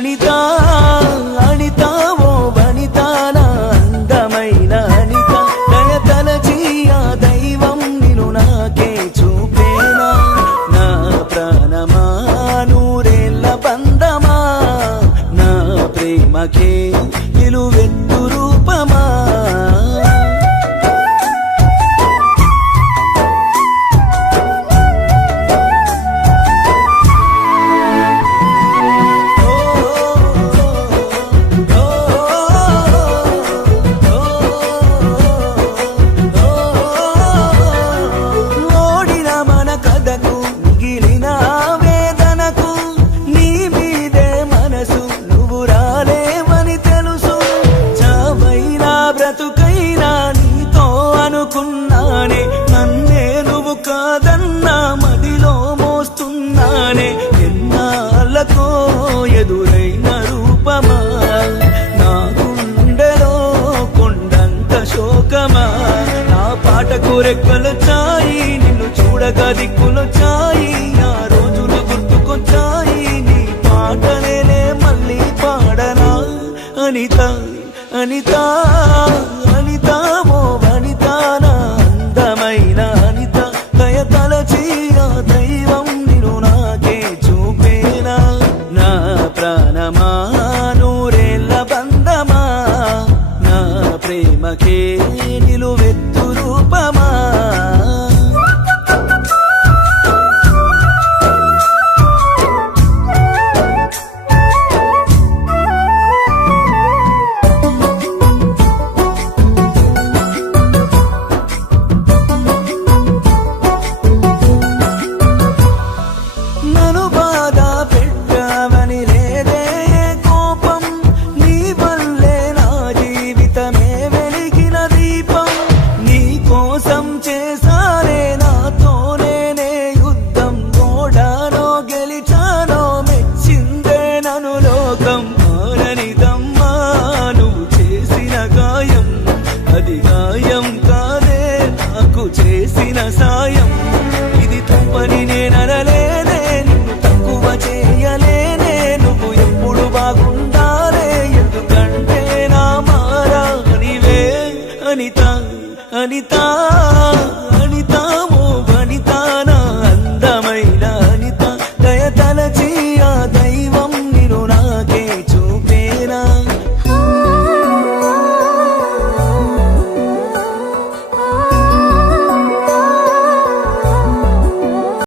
అనిత అనిత ఓ వనిత నా అందమైన అనిత దయ తలచి ఆ దైవం నిన్ను నాకే చూపేనా నా ప్రాణమా నూరేళ్ళ బంధమా నా ప్రేమకే నిలువెత్తు రూపమా నన్నే నువ్వు కాదన్నా మదిలో మోస్తున్నానే ఎన్నాళ్ళకో ఎదురైన రూపమా నా గుండెలో కొండంత శోకమా నా పాటకు రెక్కలు చాయి నిన్ను చూడగా దిక్కులు చాయి